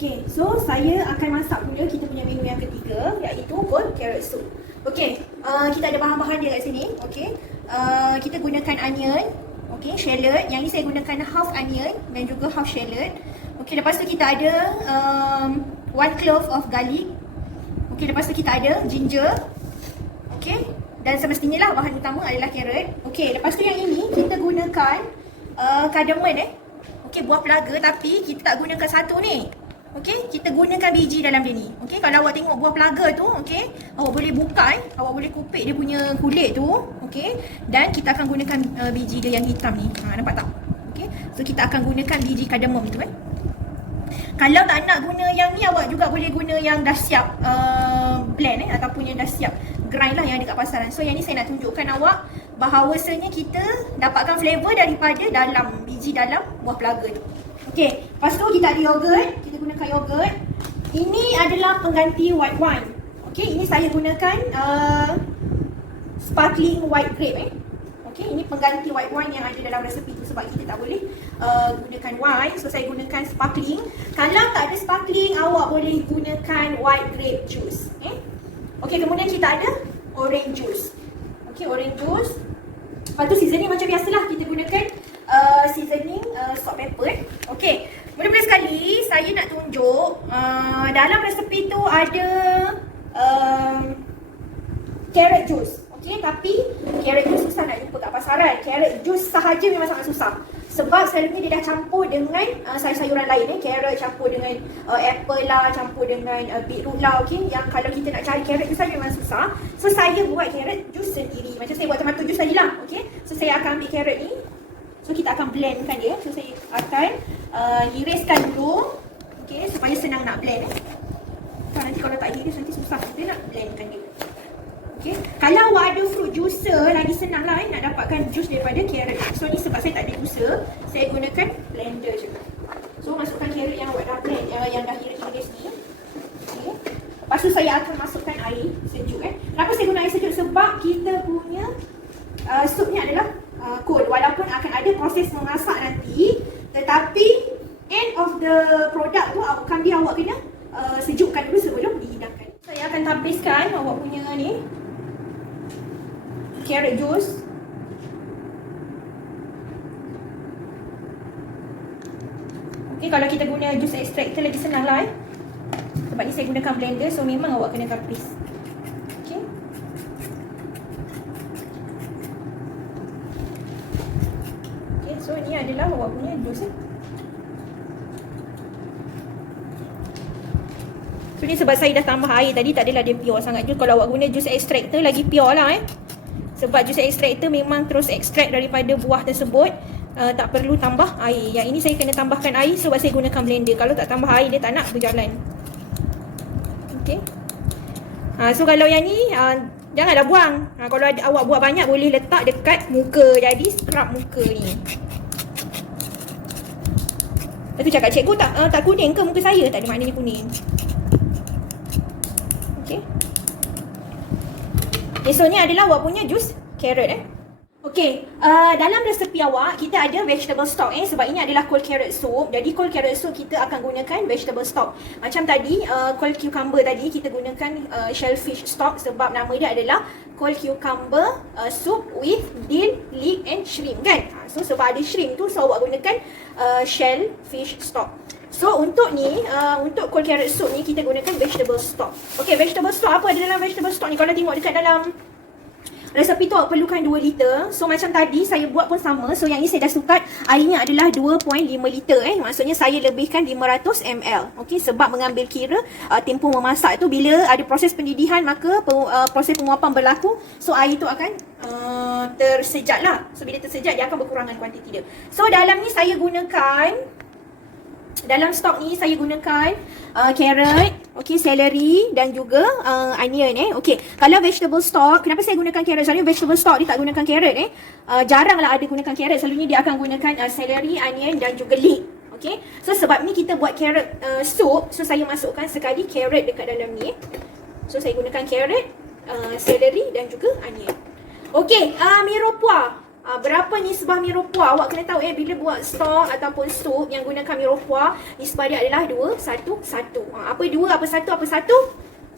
Okay, so saya akan masak pula kita punya menu yang ketiga, iaitu cold carrot soup. Okay, kita ada bahan-bahan dia kat sini. Okay, kita gunakan onion, okay, shallot. Yang ni saya gunakan half onion dan juga half shallot. Okay, lepas tu kita ada 1 clove of garlic. Okay, lepas tu kita ada ginger. Okay, dan semestinya lah bahan utama adalah carrot. Okay, lepas tu yang ini kita gunakan cardamom Okay, buah pelaga, tapi kita tak gunakan satu ni. Okay, kita gunakan biji dalam dia ni. Okay, kalau awak tengok buah pelaga tu, okay, awak boleh buka awak boleh kupik dia punya kulit tu. Okay, dan kita akan gunakan biji dia yang hitam ni. Nampak tak? Okay, so kita akan gunakan biji cardamom tu Kalau tak nak guna yang ni, awak juga boleh guna yang dah siap blend ataupun yang dah siap grind lah yang ada kat pasaran. So yang ni saya nak tunjukkan awak bahawasanya kita dapatkan flavor daripada biji dalam buah pelaga tu. Okay, lepas tu kita ada yogurt. Kita gunakan yogurt. Ini adalah pengganti white wine. Okay, ini saya gunakan sparkling white grape Okay, ini pengganti white wine yang ada dalam resepi tu, sebab kita tak boleh gunakan wine. So saya gunakan sparkling. Kalau tak ada sparkling, awak boleh gunakan white grape juice. Okay, kemudian kita ada orange juice. Okay, orange juice. Lepas tu seasoning macam biasalah, kita gunakan seasoning salt pepper. Okay, mula-mula sekali saya nak tunjuk dalam resepi tu ada carrot juice. Okay, tapi carrot juice susah nak jumpa kat pasaran. Carrot juice sahaja memang sangat susah, sebab selalunya dia dah campur dengan sayur-sayuran lain. Carrot campur dengan apple lah, campur dengan beetroot lah. Okay, yang kalau kita nak cari carrot juice saja memang susah. So saya buat carrot juice sendiri, macam saya buat tomato juice tadi lah. Okay, so saya akan ambil carrot ni. So kita akan blendkan dia. So saya akan iriskan dulu. Okay, supaya senang nak blend nanti kalau tak iris nanti susah kita nak blendkan dia. Okay, kalau awak ada fruit juicer, lagi senang lah nak dapatkan juice daripada carrot. So ni sebab saya tak ada juicer, saya gunakan blender je. So masukkan carrot yang awak dah blend, yang dah iris-iris ni. Okay, lepas tu saya akan masukkan air sejuk. Kenapa saya guna air sejuk? Sebab kita punya sup ni adalah cold. Walaupun akan ada proses memasak nanti, tetapi end of the product tu awak kena sejukkan dulu sebelum dihidangkan. Saya akan tapiskan awak punya ni carrot juice. Okay, kalau kita guna juice extractor lagi senang lah sebab ni saya gunakan blender, so memang awak kena tapis. Okay, okay, so ni adalah awak punya juice. So ni sebab saya dah tambah air tadi, tak adalah dia pure sangat. Kalau awak guna juice extractor lagi pure lah sebab juice extractor memang terus extract daripada buah tersebut, tak perlu tambah air. Yang ini saya kena tambahkan air sebab saya gunakan blender. Kalau tak tambah air dia tak nak berjalan. Okay, so kalau yang ni janganlah buang. Kalau awak buat banyak boleh letak dekat muka, jadi scrub muka ni. Lepas tu cakap, cikgu tak kuning ke muka saya? Tak ada maknanya kuning. Okay, so ni adalah awak punya juice carrot Okay, dalam resepi awak kita ada vegetable stock sebab ini adalah cold carrot soup. Jadi cold carrot soup kita akan gunakan vegetable stock. Macam tadi cold cucumber tadi kita gunakan shellfish stock sebab nama dia adalah cold cucumber soup with dill, leek and shrimp kan. So sebab ada shrimp tu, so awak gunakan shellfish stock. So untuk ni, untuk cold carrot soup ni kita gunakan vegetable stock. Okay, vegetable stock, apa ada dalam vegetable stock ni? Kalau tengok dekat dalam resepi tu awak perlukan 2 liter. So macam tadi saya buat pun sama. So yang ni saya dah sukat airnya adalah 2.5 liter Maksudnya saya lebihkan 500 ml. Okay, sebab mengambil kira tempoh memasak tu bila ada proses pendidihan, maka proses penguapan berlaku. So air tu akan tersejat lah. So bila tersejat dia akan berkurangan kuantiti dia. So dalam ni saya gunakan, dalam stok ni saya gunakan carrot, okay, celery dan juga onion Okay, kalau vegetable stock, kenapa saya gunakan carrot? Selalunya vegetable stock dia tak gunakan carrot jaranglah ada gunakan carrot. Selalunya dia akan gunakan celery, onion dan juga leek. Okay, so sebab ni kita buat carrot soup, so saya masukkan sekali carrot dekat dalam ni. So saya gunakan carrot, celery dan juga onion. Okay, mirepoix. Berapa nisbah mirepoix? Awak kena tahu bila buat stok ataupun sup yang gunakan mirepoix, nisbah dia adalah 2:1:1. Apa 2, apa 1, apa 1?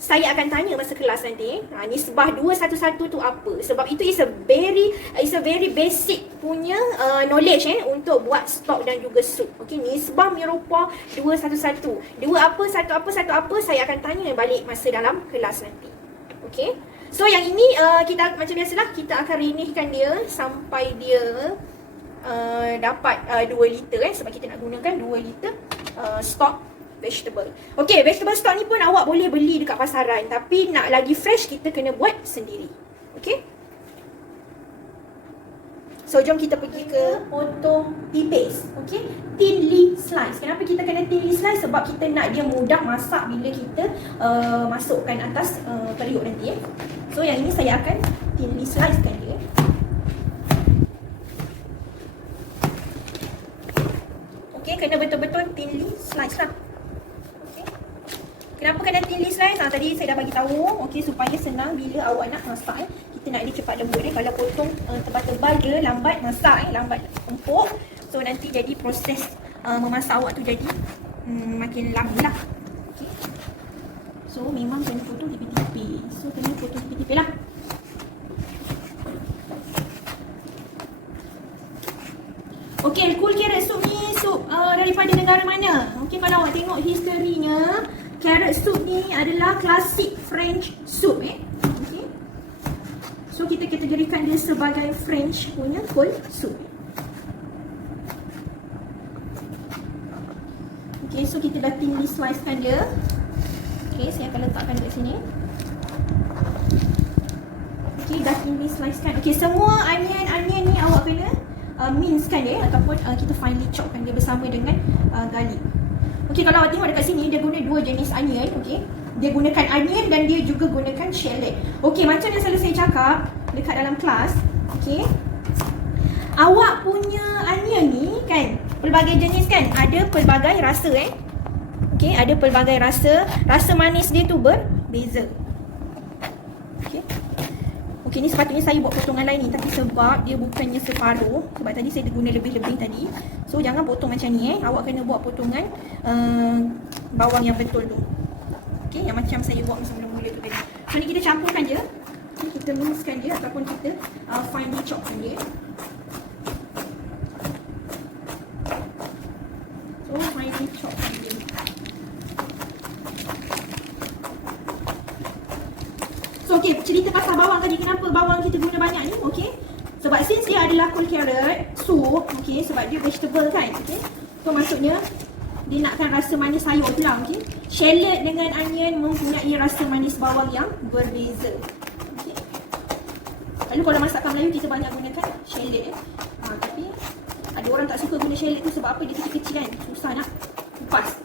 Saya akan tanya masa kelas nanti. Nisbah 2:1:1 tu apa? Sebab itu is a very basic punya knowledge untuk buat stok dan juga sup. Okey, nisbah mirepoix 2:1:1. 2 apa, 1 apa, 1 apa, saya akan tanya balik masa dalam kelas nanti. Okey. So yang ini kita macam biasalah, kita akan renihkan dia sampai dia dapat 2 liter sebab kita nak gunakan 2 liter stok vegetable. Okey, vegetable stock ni pun awak boleh beli dekat pasaran, tapi nak lagi fresh kita kena buat sendiri. Okey. So jom kita pergi ke potong tipis. Okey, thinly slice. Kenapa kita kena thinly slice? Sebab kita nak dia mudah masak bila kita masukkan atas periuk nanti. So yang ini saya akan thinly slice kan dia. Okey, kena betul-betul thinly slice lah. Kenapa kena thinly slice? Tadi saya dah bagi tahu, okey, supaya senang bila awak nak masak. Kita nak dia cepat lembut. Kalau potong tebal-tebal dia lambat masak, lambat empuk. So nanti jadi proses memasak awak tu jadi makin lama lah. Okey. So memang kena potong tipis-tipis. So kena potong tipis-tipis lah. Okey, cool carrot soup ni soup daripada negara mana? Okey, kalau awak tengok historinya, carrot soup ni adalah klasik French soup Okay. So kita kategorikan dia sebagai French punya cold soup. Okay, so kita dah thinly slicekan dia. Okay, saya akan letakkan dekat sini. Okay, dah thinly slicekan. Okay, semua onion ni awak kena mincekan dia ataupun kita finely chopkan dia bersama dengan garlic. Okey, kalau awak tengok dekat sini dia guna 2 jenis onion, okey. Dia gunakan onion dan dia juga gunakan shallot. Okey, macam yang selalu saya cakap dekat dalam kelas, okey. Awak punya onion ni kan pelbagai jenis kan, ada pelbagai rasa Okey, ada pelbagai rasa. Rasa manis dia tu berbeza. Okey. Okey, ni sepatutnya saya buat potongan lain ni, tapi sebab dia bukannya separuh, sebab tadi saya guna lebih-lebih tadi. So jangan potong macam ni awak kena buat potongan bawang yang betul tu. Okey, yang macam saya buat masa mula-mula tu tadi. So ni kita campurkan je. Kita mincekan dia ataupun kita finely chopkan dia. So finely chopkan dia. So okey, cerita pasal bawang tadi, kenapa bawang kita guna banyak ni? Okey. Sebab since dia adalah cold carrot soup, okey, sebab dia vegetable kan, okey. So maksudnya dia nakkan rasa manis sayur pula, okey. Shallot dengan onion mempunyai rasa manis bawang yang berbeza. Okey. Lalu kalau masakan Melayu kita banyak gunakan shallot tapi ada orang tak suka guna shallot tu sebab apa? Dia kecil-kecil kan, susah nak kupas.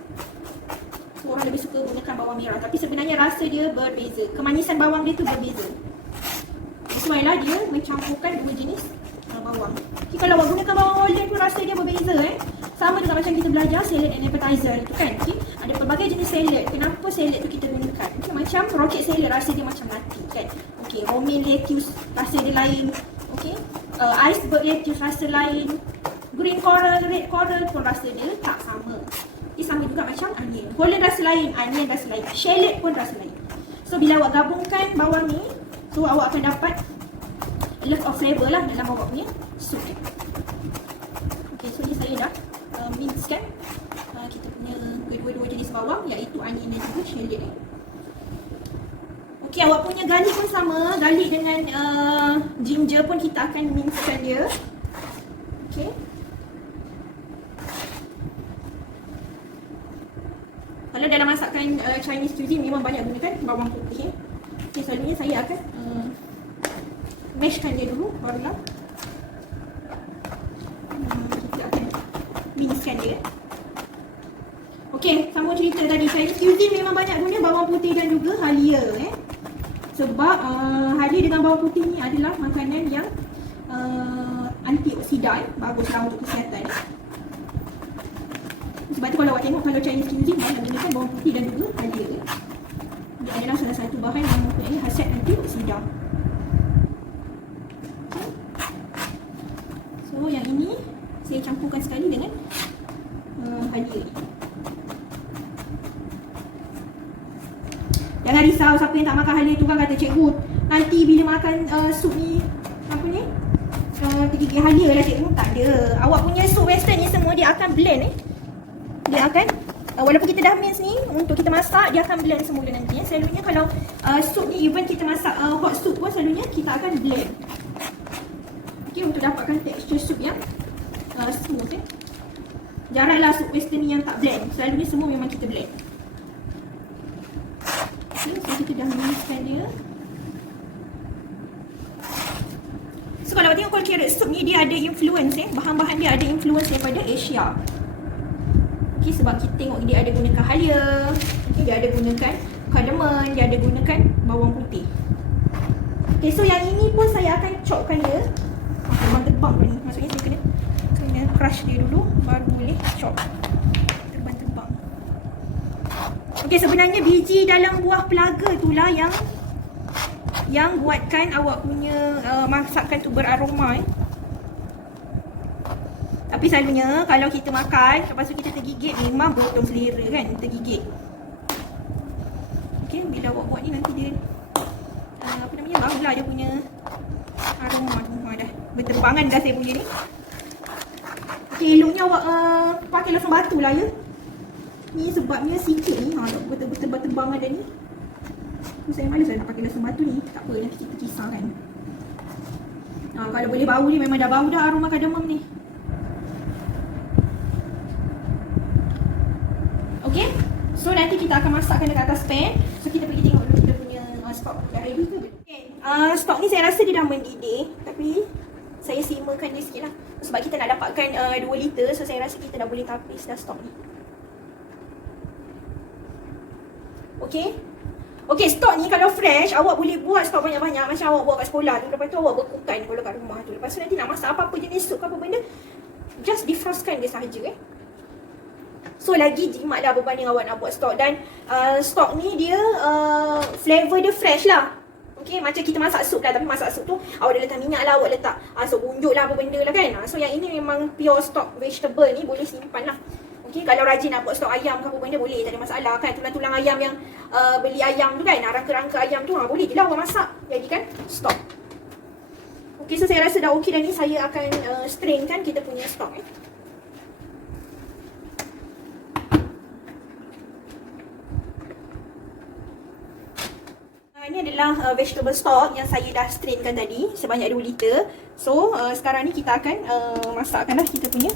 So orang lebih suka gunakan bawang merah, tapi sebenarnya rasa dia berbeza. Kemanisan bawang dia tu berbeza. Sesuailah dia mencampurkan 2 jenis bawang. Okay, kalau awak gunakan bawang golden tu rasa dia berbeza Sama dengan macam kita belajar salad and appetizer tu kan. Okay, ada pelbagai jenis salad. Kenapa salad tu kita gunakan? Okay, macam rocket salad rasa dia macam nati kan. Okay, romaine lettuce rasa dia lain. Okay, iceberg lettuce rasa lain. Green coral, red coral pun rasa dia tak sama. Okay, sama juga macam onion. Golden rasa lain, onion rasa lain. Shallot pun rasa lain. So bila awak gabungkan bawang ni, so awak akan dapat a lot of flavor lah dalam awak punya soup. Okay, so ni saya dah mincekan kita punya kedua-dua jenis bawang, iaitu onion dan juga shallot Okay, awak punya garlic pun sama. Garlic dengan ginger pun kita akan mincekan dia. Okay. Kalau dalam masakan Chinese cuisine memang banyak gunakan bawang putih. Okay, selalunya saya akan mashkan dia dulu, barulah kita akan mincekan dia. Okay, sama cerita tadi, Chinese cuisine memang banyak guna bawang putih dan juga halia sebab halia dengan bawang putih ni adalah makanan yang antioksidan, baguslah untuk kesihatan. Sebab tu kalau awak tengok, kalau Chinese cuisine banyak gunakan bawang putih dan juga halia. Dia adalah salah satu bahan yang mempunyai khasiat antioksidan. kita campurkan sekali dengan halia. Jangan risau siapa yang tak makan halia tu kan kata cikgu, nanti bila makan sup ni apa ni? Tergigit halia lah cikgu. Tak ada. Awak punya sup western ni semua dia akan blend Dia akan walaupun kita dah mix ni untuk kita masak, dia akan blend semula nanti. Selalunya kalau sup ni even kita masak hot soup pun selalunya kita akan blend. Okey, untuk dapatkan tekstur sup yang smooth. Jaranglah sup western ni yang tak blend. Selalunya semua memang kita blend. Okey, so kita dah mixkan dia. So kalau tengok cold carrot soup ni dia ada influence bahan-bahan dia ada influence daripada Asia. Okey, sebab kita tengok dia ada gunakan halia, okey, dia ada gunakan cardamom, dia ada gunakan bawang putih. Okey, so yang ini pun saya akan chopkan dia. Terbang-terbang ni. Maksudnya saya kena crush dia dulu baru boleh chop. Terbang-terbang. Okey, sebenarnya biji dalam buah pelaga itulah yang buatkan awak punya masakan tu beraroma. Tapi selalunya kalau kita makan, lepas tu kita tergigit, memang betul selera kan, tergigit. Okey, bila awak buat ni nanti dia apa namanya, barulah dia punya aroma tu. Dah berterbangan dah saya punya ni. Okey, eloknya awak pakai langsung batu lah ya. Ni sebabnya sikit ni, betul-betul berterbangan dah ni. Saya malas nak pakai langsung batu ni. Tak apa, nanti kita kisarkan. Kalau boleh bau ni, memang dah bau dah aroma cardamom ni. Okay, so nanti kita akan masakkan dekat atas pan. So kita pergi tengok dulu kita punya stok dah ready ke. Okay, stok ni saya rasa dia dah mendidih, tapi saya simmerkan dia sikit lah. Sebab kita nak dapatkan 2 liter, so saya rasa kita dah boleh tapis dah stok ni. Okay. Okay, stok ni kalau fresh, awak boleh buat stok banyak-banyak macam awak buat kat sekolah tu. Lepas tu awak bekukan kalau kat rumah tu. Lepas tu nanti nak masak apa-apa jenis sup ke apa benda, just defrostkan dia sahaja So lagi jimat dah berbanding awak nak buat stok. Dan stok ni dia flavor dia fresh lah. Okay, macam kita masak sup kan, tapi masak sup tu awak dah letak minyak lah, awak letak sup bunjuk lah apa benda lah kan. So yang ini memang pure stock vegetable ni, boleh simpan lah. Okay, kalau rajin nak buat stok ayam ke apa benda boleh, tak ada masalah kan. Tulang-tulang ayam yang beli ayam tu kan, rangka-rangka ayam tu boleh je lah awak masak, jadikan stok. Okay, so saya rasa dah okey dah ni. Saya akan strainkan kita punya stok Ini adalah vegetable stock yang saya dah strainkan tadi sebanyak 2 liter. So sekarang ni kita akan masakkan lah kita punya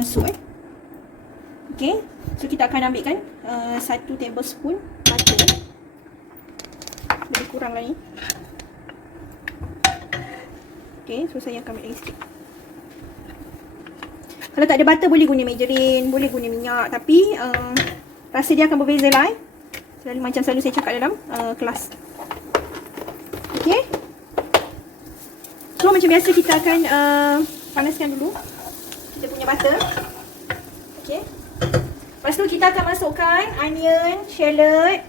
sup Okay, so kita akan ambilkan 1 tablespoon butter. Lebih kurang lah ni. Okay, so saya akan ambil lagi sikit. Kalau tak ada butter boleh guna margarine, boleh guna minyak. Tapi rasa dia akan berbeza lah macam selalu saya cakap dalam kelas. Okay, so macam biasa kita akan panaskan dulu kita punya butter. Okay, lepas tu kita akan masukkan onion, shallot,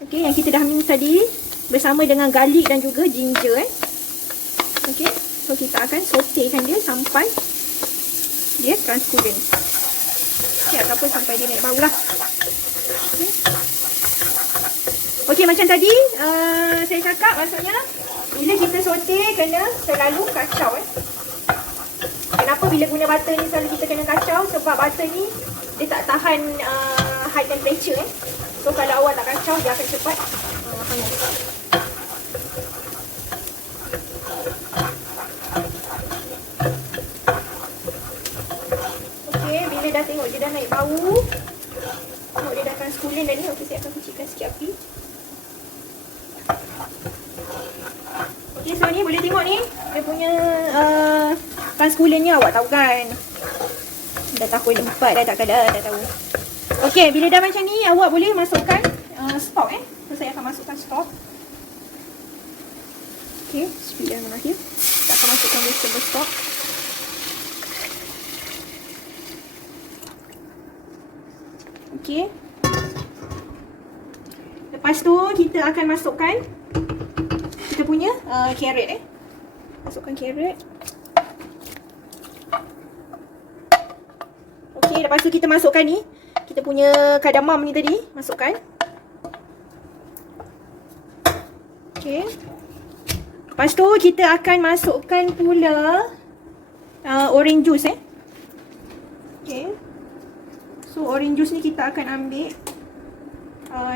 okay, yang kita dah mix tadi bersama dengan garlic dan juga ginger Okay, so kita akan sautekan dia sampai dia translucent. Okay, ataupun sampai dia naik bau lah. Okay. Okay, macam tadi saya cakap, maksudnya bila kita saute kena selalu kacau Kenapa bila guna butter ni selalu kita kena kacau? Sebab butter ni dia tak tahan high temperature So kalau awak tak kacau, dia akan cepat hangus. Okay, bila dah tengok dia dah naik bau, tengok dia dah translucent dah ni. Okay, saya akan kecilkan sikit api. Okay, so ni boleh tengok ni dia punya translucentnya, awak tahu kan. Dah tahun 4 dah, takkan dah tahu. Okay, bila dah macam ni, awak boleh masukkan stok So saya akan masukkan stok. Okay, bismillahirrahmanirrahim. Kita akan masukkan vegetable stock. Okay. Lepas tu kita akan masukkan kita punya carrot Masukkan carrot. lepas tu kita masukkan ni. Kita punya kardamom ni tadi. Masukkan. Okay. Lepas tu kita akan masukkan pula orange juice Okay. So orange juice ni kita akan ambil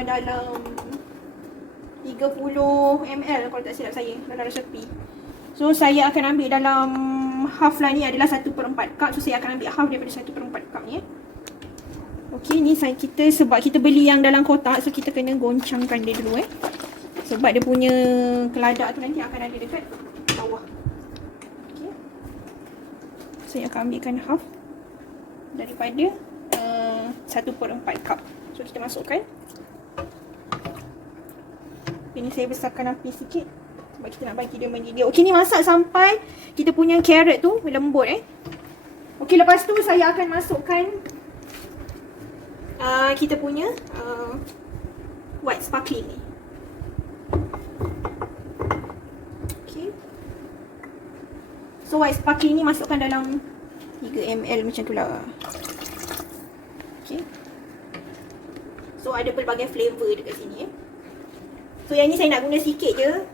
dalam 30 ml kalau tak silap saya dalam resepi. So saya akan ambil dalam half lah, ni adalah 1/4 cup. So saya akan ambil half daripada 1/4 cup ni Okay, ni kita sebab kita beli yang dalam kotak, so kita kena goncangkan dia dulu sebab dia punya keladak tu nanti akan ada dekat bawah. Okay. Saya akan ambilkan half daripada 1/4 cup. So kita masukkan. Ini saya besarkan api sikit sebab kita nak bagi dia mendidih. Okey, ni masak sampai kita punya carrot tu lembut Okey, lepas tu saya akan masukkan kita punya white sparkling ni. Okey. So white sparkling ni masukkan dalam 3 ml macam tu lah. Okey. So ada pelbagai flavor dekat sini So yang ni saya nak guna sikit je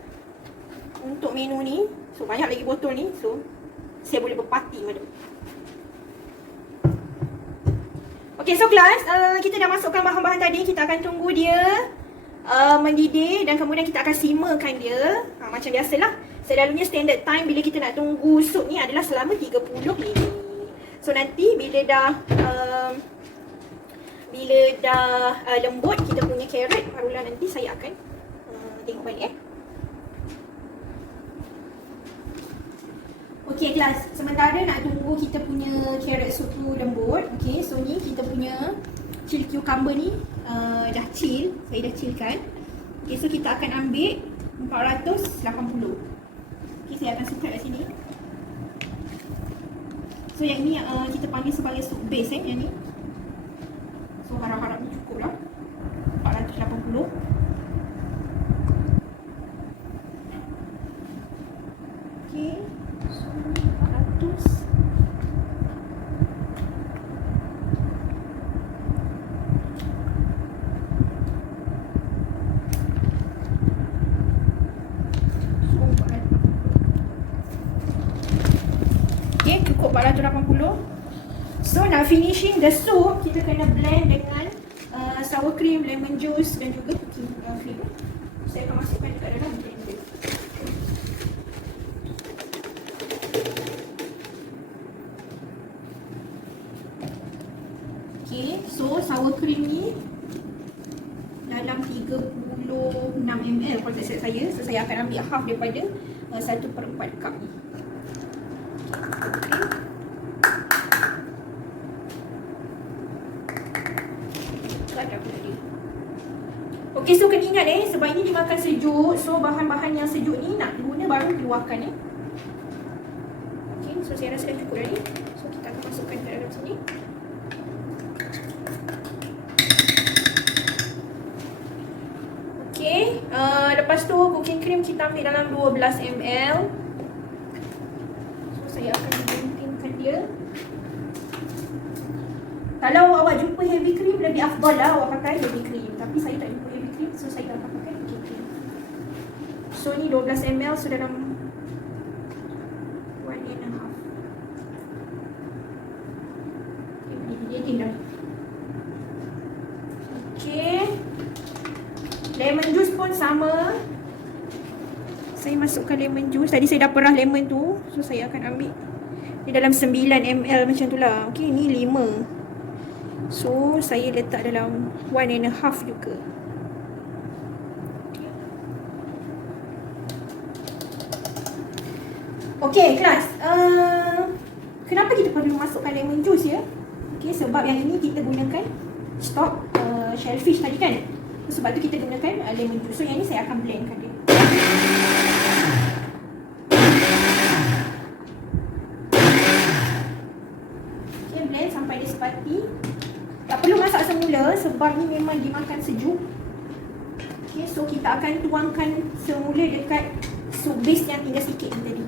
untuk menu ni. So banyak lagi botol ni. So saya boleh berparti madam. Okay, so class, kita dah masukkan bahan-bahan tadi. Kita akan tunggu dia mendidih dan kemudian kita akan simmerkan dia. Macam biasalah, selalunya standard time bila kita nak tunggu sup ni adalah selama 30 minit. So nanti bila dah lembut kita punya carrot, barulah nanti saya akan tengok balik Okey kelas, sementara nak tunggu kita punya carrot soup tu lembut. Okey, so ni kita punya chill cucumber ni dah chill, saya dah chillkan. Okey, so kita akan ambil 480. Okey, saya akan sekat kat sini. So yang ni kita panggil sebagai soup base yang ni. So harap-harap ni cukup lah 480. Okay, so 400. Okay, cukup 480. So nak finishing the soup, kita kena blend dengan sour cream, lemon juice dan juga cooking cream. Saya akan masukkan dekat dalam blender. Okay, so sour cream ni dalam 36 ml kalau tak silap saya. So saya akan ambil half daripada 1/4 cup ni. Okay. Okey, so kena ingat sebab ini dimakan sejuk. So bahan-bahan yang sejuk ni nak guna baru keluarkan Okey, so saya rasa dah cukup dah ni. So kita akan masukkan ke dalam sini. Okey, lepas tu cooking cream kita ambil dalam 12 ml. So saya akan blendingkan dia. Kalau awak jumpa heavy cream, lebih afdal lah awak pakai heavy cream. Tapi saya tak jumpa heavy cream, so saya akan pakai cooking cream. So ni 12 ml, so dalam 1.5. Okay, dia dah. Okay, lemon juice pun sama. Saya masukkan lemon juice. Tadi saya dah perah lemon tu, so saya akan ambil dia dalam 9 ml macam tu lah. Okay, ni 5. So saya letak dalam 1.5 juga. Okay kelas, kenapa kita perlu masukkan lemon juice ya? Okay, sebab yang ini kita gunakan stok shellfish tadi kan. Sebab tu kita gunakan lemon juice. So yang ini saya akan blendkan dia. Okay, blend sampai dia sepati. Tak perlu masak semula sebab ni memang dimakan sejuk. Okay, so kita akan tuangkan semula dekat soup base yang tinggal sikit ni tadi.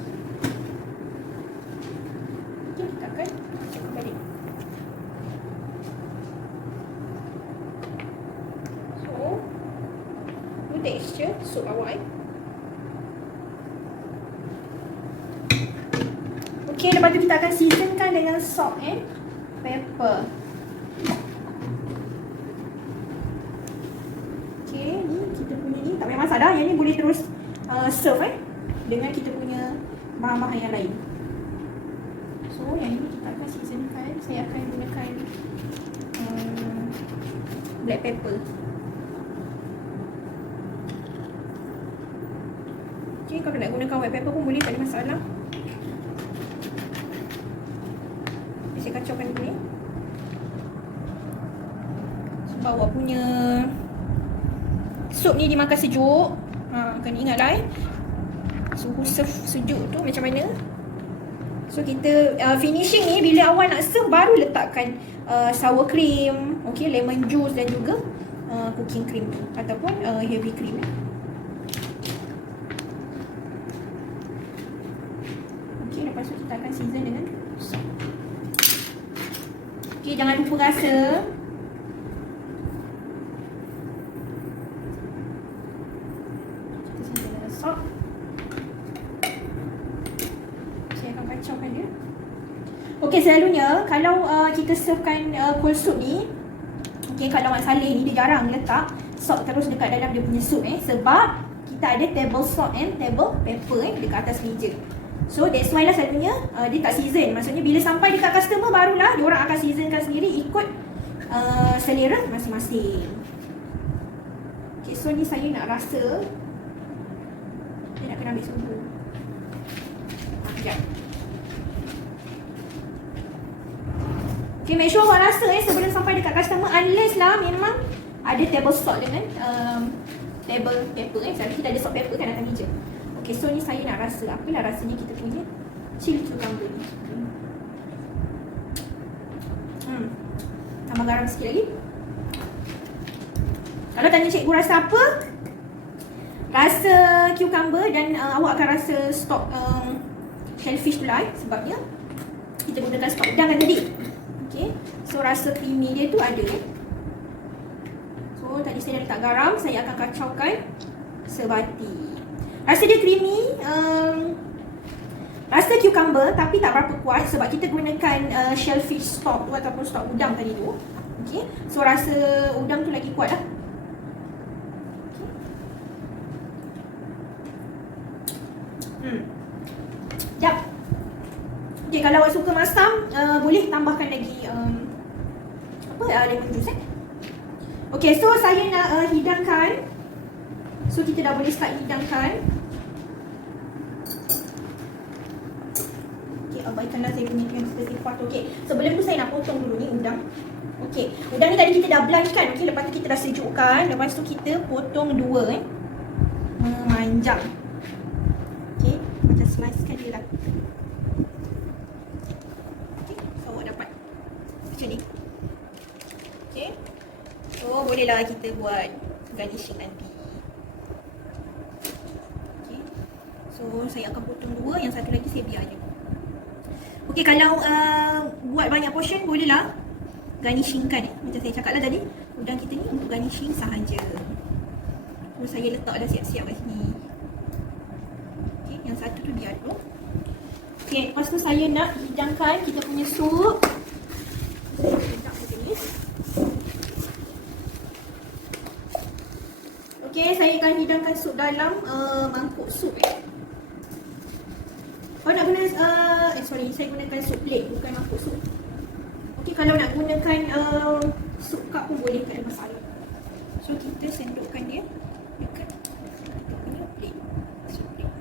Okay, kita akan masukkan balik. texture sup awak Okey, lepas tu kita akan seasonkan dengan salt and pepper. Okey, ni kita punya ni tak payah masak dah. Yang ni boleh terus serve dengan kita punya bahan-bahan yang lain. So, yang ni kita akan seasonkan. Saya akan gunakan black pepper. Okey, kalau nak gunakan white pepper pun boleh, tak ada masalah. Saya kacaukan dulu ni. Sebab awak punya sup ni dimakan sejuk. Kena ingatlah suhu sejuk tu macam mana. So kita finishing ni bila awak nak serve baru letakkan sour cream, okay, lemon juice dan juga cooking cream tu ataupun heavy cream. Okay, lepas tu kita akan season dengan salt. Okay, jangan lupa rasa. Kita season dengan salt. Saya akan kacaukan dia. Okay, selalunya kalau kita servekan cold soup ni, okay, kalau Mak Saleh ni dia jarang letak salt terus dekat dalam dia punya soup sebab kita ada table salt and table pepper dekat atas meja. So that's why lah selalunya dia tak season. Maksudnya bila sampai dekat customer barulah dia orang akan seasonkan sendiri ikut selera masing-masing. Okay, so ni saya nak rasa. Saya nak kena ambil suhu. Sekejap. Okay, make sure awak rasa sebelum sampai dekat customer, unless lah memang ada table salt dengan table pepper Selalu kita ada salt pepper kan atas meja. Okay, so ni saya nak rasa apalah rasanya kita punya chili cucumber ni. Tambah garam sikit lagi. Kalau tanya cikgu rasa apa? Rasa cucumber dan awak akan rasa stok shellfish tu lah sebabnya kita gunakan stok udang kan tadi. Okay, so rasa creamy dia tu ada. So tadi saya dah letak garam, saya akan kacaukan sebati. Rasa dia creamy, rasa cucumber tapi tak berapa kuat sebab kita gunakan shellfish stock tu ataupun stok udang tadi tu. Okay, so rasa udang tu lagi kuat lah. Jap. Okay, kalau awak suka masam, boleh tambahkan lagi lemon juice Okay, so saya nak hidangkan. So kita dah boleh start hidangkan. Okay, abaikanlah saya punya yang spesifik part. Okay, sebelum tu saya nak potong dulu ni udang. Okay, udang ni tadi kita dah blanch kan. Okay, lepas tu kita dah sejukkan. Lepas tu kita potong dua memanjang. Okay, kita slicekan dia lah. Okay, so awak dapat macam ni. Okay, so bolehlah kita buat garnishing nanti. So saya akan potong dua, yang satu lagi saya biar je. Okey, kalau buat banyak portion bolehlah garnishingkan macam saya cakap lah tadi. Udang kita ni untuk garnishing sahaja. So saya letak dah siap-siap kat sini. Okey, yang satu tu biar dulu. Okey, lepas tu saya nak hidangkan kita punya sup. Saya letak macam ni. Okey, saya akan hidangkan sup dalam mangkuk sup Kalau nak guna saya gunakan sup plate bukan mangkuk sup. Okey, kalau nak gunakan sup cup pun boleh, tak ada masalah. So kita sendokkan dia dekat kita punya plate, sup plate.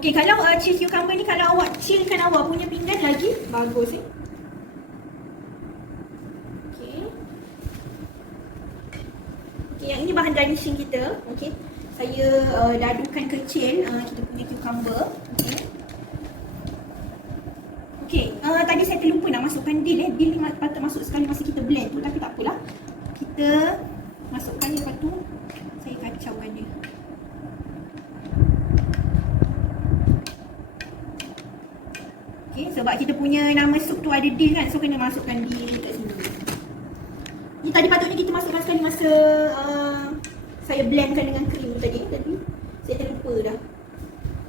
Okey, kalau cheese cucumber ni kalau awak chillkan awak punya pinggan lagi bagus Yang ini bahan garnishing kita. Okey, saya dadukan kecil kita punya cucumber. Okey, tadi saya terlupa nak masukkan dill Dill ni patut masuk sekali masa kita blend tu, tapi tak apalah. Kita masukkan, lepas tu saya kacaukan dia. Okey, sebab kita punya nama sup tu ada dill kan, so kena masukkan dill kat sini. Ni tadi patutnya kita masukkan sekali masa saya blendkan dengan krim tadi. Tapi saya terlupa dah.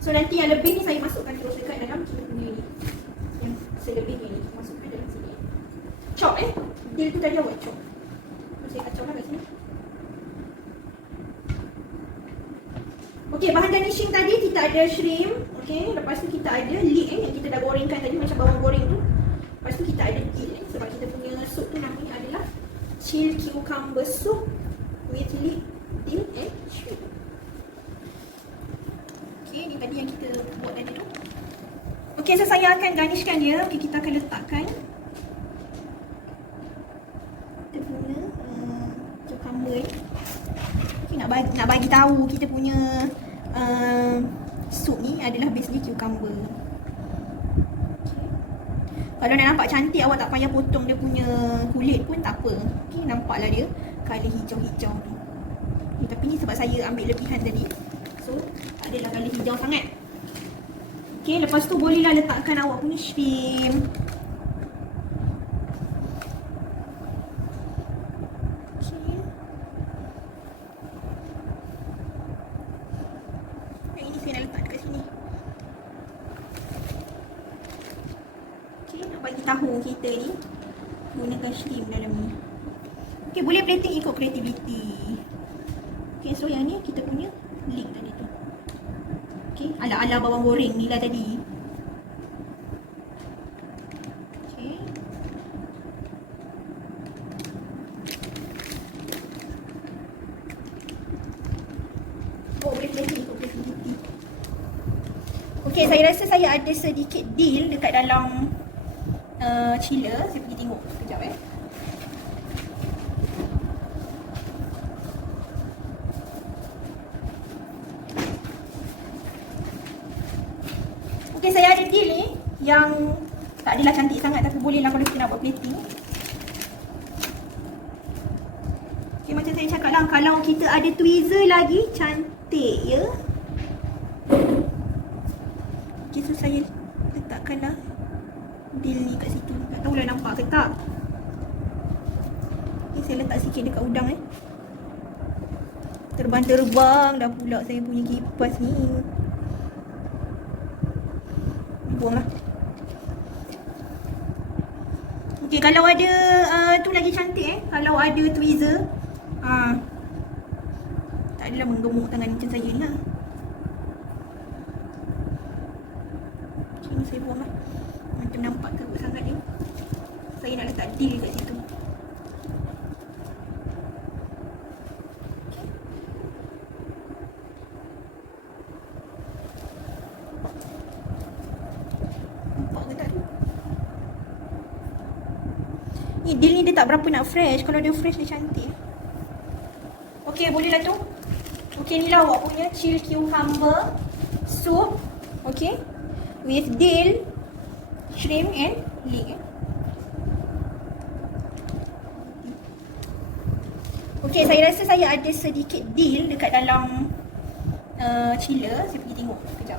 So nanti yang lebih ni saya masukkan terus dekat dalam kita punya ni. Yang selebihnya ni kita masukkan dalam sini. Chop Deal tu tadi awak chop. Saya kacau lah kat sini. Okey, bahan garnishing tadi kita ada shrimp. Okey, lepas tu kita ada leek yang kita dah gorengkan tadi macam bawang goreng tu. Lepas tu kita ada dill sebab kita punya sup tu namanya adalah chill cucumber soup with leek, dill and shrimp. Okey, ni tadi yang kita buat tadi tu. Okey, so saya akan garnishkan dia. Okey, kita akan letakkan kita punya cucumber ni. Okay, nak bagi tahu kita punya sup ni adalah basically cucumber. Okay. Kalau nak nampak cantik, awak tak payah potong dia punya kulit pun tak apa. Okay, nampaklah dia colour hijau-hijau tu. Okay, tapi ni sebab saya ambil lebihan tadi, so tak adalah colour hijau sangat. Okay, lepas tu bolehlah letakkan awak punya shrimp. Saya nak letak dekat sini. Okey, nak bagi tahu kita ni gunakan shrimp dalam ni. Okey, boleh plating ikut kreativiti. Okey, so yang ni kita punya leek tadi tu. Okey, ala-ala bawang goreng ni lah tadi. Okey. Oh, boleh plating ikut kreativiti. Okey, saya rasa saya ada sedikit dill dekat dalam chiller. Saya pergi tengok sekejap Okey, saya ada dill ni yang tak adalah cantik sangat tapi bolehlah kalau kita nak buat plating. Okey, macam saya cakap lah, kalau kita ada tweezer lagi cantik ya. Okay, so saya letakkanlah dill ni kat situ. Tak tahulah nampak ke tak. Okay, saya letak sikit dekat udang Terbang-terbang dah pula saya punya kipas ni. Buanglah. Okay, kalau ada tu lagi cantik kalau ada tweezer. Tak adalah menggemuk tangan macam saya ni lah. Ni saya buang lah. Macam nampak teruk sangat dia. Saya nak letak dill kat situ. Nampak ke tak tu? Ni dill ni dia tak berapa nak fresh. Kalau dia fresh dia cantik. Okey, bolehlah tu. Okey, ni lah awak punya chill cucumber soup. Okey, with dill, shrimp and leek. Okey, saya rasa saya ada sedikit dill dekat dalam chiller. Saya pergi tengok sekejap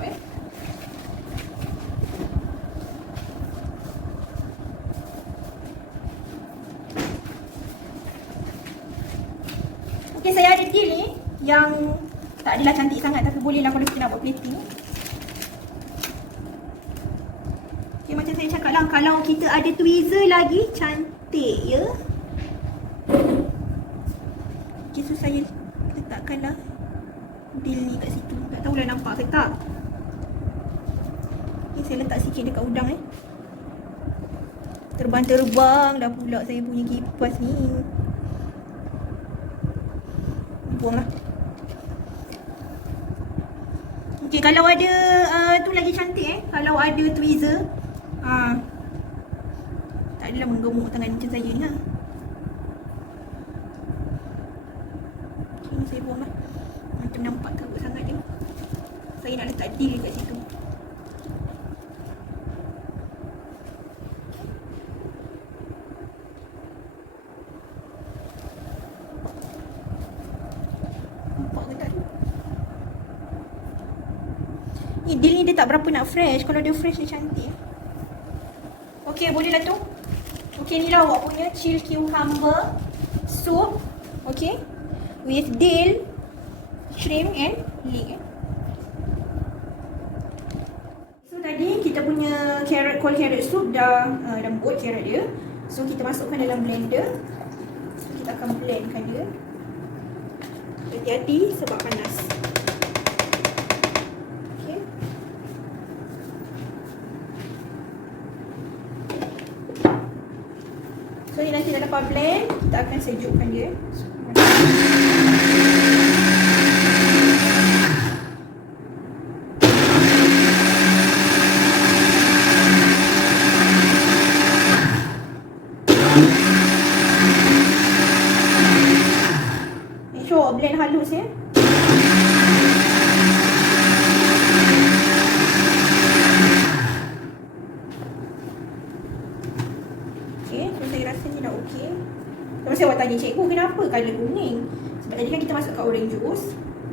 Okey, saya ada dill ni yang tak adalah cantik sangat tapi bolehlah kalau kita nak buat plating. Okay, macam saya cakap lah, kalau kita ada tweezer lagi cantik ya. Okay, so saya letakkanlah dill ni kat situ. Tak tahulah nampak ke tak. Okay, saya letak sikit dekat udang Terbang-terbang dah pula saya punya kipas ni. Buanglah. Okay, kalau ada tu lagi cantik kalau ada tweezer. Tak adalah menggemuk tangan macam saya ni lah. Okay, ni saya buang lah. Macam nampak teruk sangat dia. Saya nak letak dill kat situ. Nampak ke tak tu? Ni dill ni dia tak berapa nak fresh. Kalau dia fresh dia cantik. Okey, bolehlah tu. Okey, ni lah awak punya chill cucumber soup, okay, with dill, shrimp and leek. So tadi kita punya cold carrot soup dah lembut carrot dia. So kita masukkan dalam blender. Kita akan blendkan dia. Hati-hati sebab panas. Okay. So ni nanti dah lepas blend, kita akan sejukkan dia. Make sure blend halus ya. Okay, so saya rasa ni dah okey. Lepas saya awak tanya cikgu kenapa colour kuning? Sebab tadi kan kita masukkan orange juice.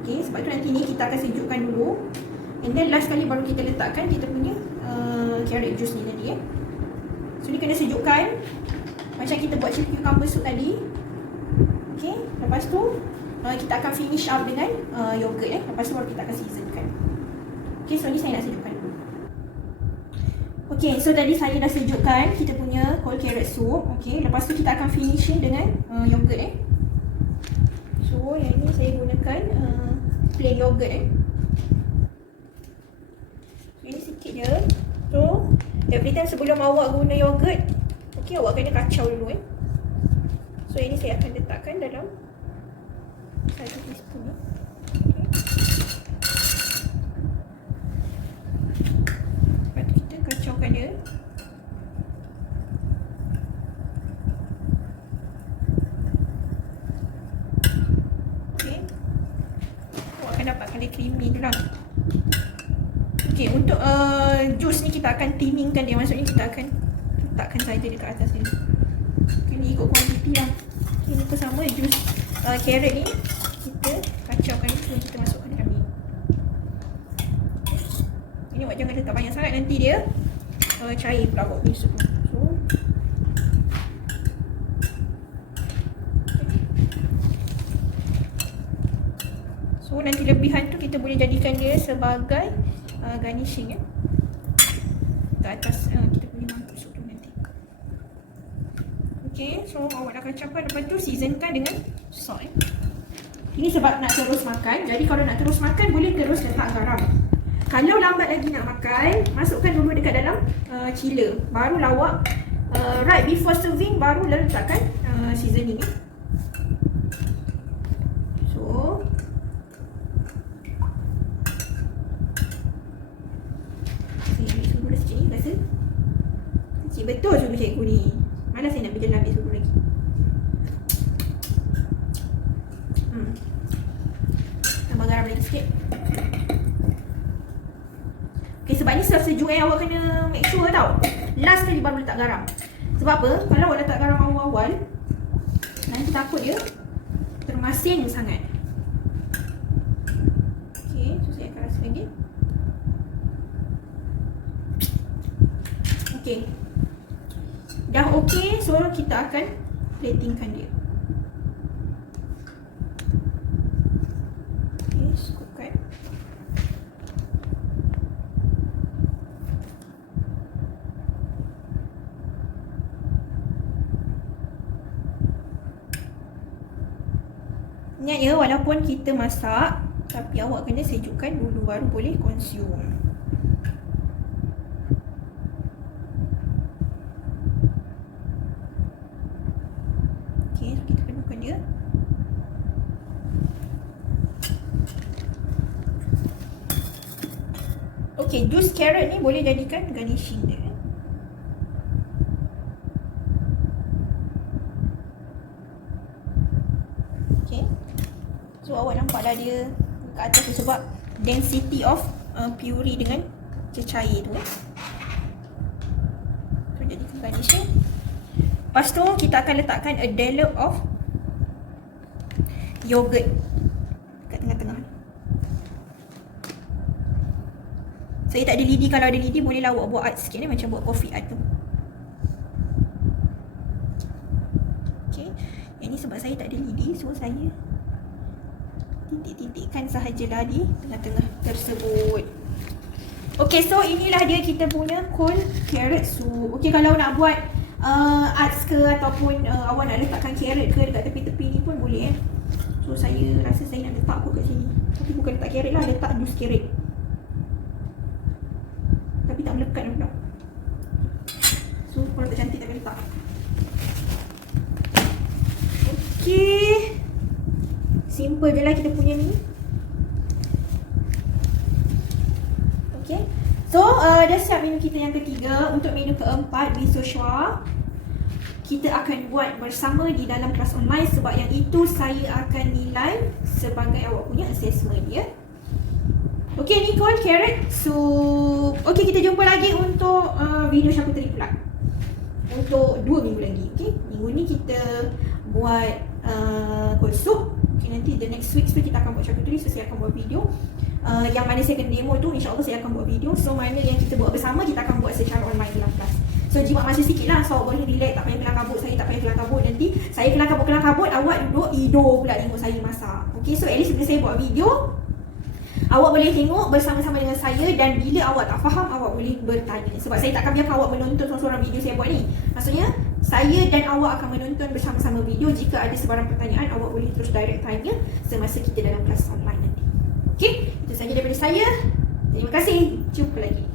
Okay, sebab tu nanti ni kita akan sejukkan dulu. And then last kali baru kita letakkan kita punya carrot juice ni tadi ya. So ni kena sejukkan. Macam kita buat chili cucumber soup tadi. Okay, lepas tu kita akan finish up dengan yogurt lepas tu baru kita akan seasonkan. Okay, so ni saya nak sejukkan dulu. Okay, so tadi saya dah sejukkan kita punya cold carrot soup. Okay, lepas tu kita akan finishing dengan yogurt So yang ni saya gunakan plain yogurt So ini sikit je. So every time sebelum awak guna yogurt, okay, awak kena kacau dulu So ini saya akan letakkan dalam satu teaspoon Lepas tu kita kacaukan dia. Okay, awak akan dapatkan dia creamy tu lah. Okay, untuk juice ni kita akan timingkan dia. Maksudnya kita akan letakkan saja dekat atas dia. Okay, ni ikut kuantiti lah. Okay, ni pun sama juice carrot ni kita kacaukan sebelum kita masukkan dalam ni. Ini awak jangan letak banyak sangat, nanti dia cair pula awak punya sup. So nanti lebihan tu kita boleh jadikan dia sebagai garnishing ke atas kita punya mangkuk sup tu nanti. Okay, so awak dah kacaukan, lepas tu seasonkan dengan salt Ini sebab nak terus makan. Jadi kalau nak terus makan boleh terus letak garam. Kalau lambat lagi nak makan, masukkan dulu dekat dalam chiller. Barulah awak right before serving baru letakkan seasoning So saya ambil sudu dah sikit ni, rasa kecil betul sudu cikgu ni. Malas saya nak berjalan ambil sudu lagi. Tambah garam lagi sikit. Okay, sebab ni serve sejuk awak kena make sure tau. Last kali baru letak garam. Sebab apa? Kalau awak letak garam awal-awal, nanti takut dia termasin sangat. Okay, so saya akan rasa lagi. Okay, dah okay, so kita akan platingkan dia. Okay, skupkan. Ingat ya, walaupun kita masak, tapi awak kena sejukkan dulu baru boleh consume. Okay, so kita penuhkan dia. Okay, jus carrot ni boleh jadikan garnishing dia. Okay, so awak nampak dah dia kat atas tu sebab density of puree dengan cecair tu. So jadikan garnishing. Lepas tu kita akan letakkan a dollop of yogurt kat tengah-tengah. Saya tak ada lidi, kalau ada lidi bolehlah awak buat art sikit ni, macam buat coffee art tu. Okay, ni sebab saya tak ada lidi. So saya titik-titikkan sahajalah di tengah-tengah tersebut. Okay, so inilah dia kita punya cold carrot soup. Okay, kalau nak buat arts ke ataupun awak nak letakkan carrot ke dekat tepi-tepi ni pun boleh So saya rasa saya nak letak pun kat sini. Tapi bukan letak carrot lah, letak jus carrot. Tapi tak melekat pula. So kalau tak cantik tak boleh letak. Okay, simple je lah kita punya ni. Okay, so dah siap menu kita yang ketiga. Untuk menu keempat, miso shua, kita akan buat bersama di dalam kelas online. Sebab yang itu saya akan nilai sebagai awak punya assessment ya. Okay, ni cold carrot soup. Okay, kita jumpa lagi untuk video charcuterie pula untuk 2 minggu lagi. Okay, minggu ni kita buat cold soup. Okay, nanti the next week tu kita akan buat charcuterie. So saya akan buat video yang mana saya akan demo tu, insyaAllah saya akan buat video. So mana yang kita buat bersama, kita akan buat secara online dalam kelas. So jimat masa sikit lah, so boleh relax, tak payah kelang kabut. Saya tak payah kelang kabut, nanti saya kelang kabut, awak duduk tidur pula tengok saya masak. Okay, so at least bila saya buat video, awak boleh tengok bersama-sama dengan saya. Dan bila awak tak faham, awak boleh bertanya. Sebab saya tak akan biarkan awak menonton seorang-seorang video saya buat ni. Maksudnya, saya dan awak akan menonton bersama-sama video. Jika ada sebarang pertanyaan, awak boleh terus direct tanya semasa kita dalam kelas online nanti. Okay, itu sahaja daripada saya. Terima kasih. Jumpa lagi.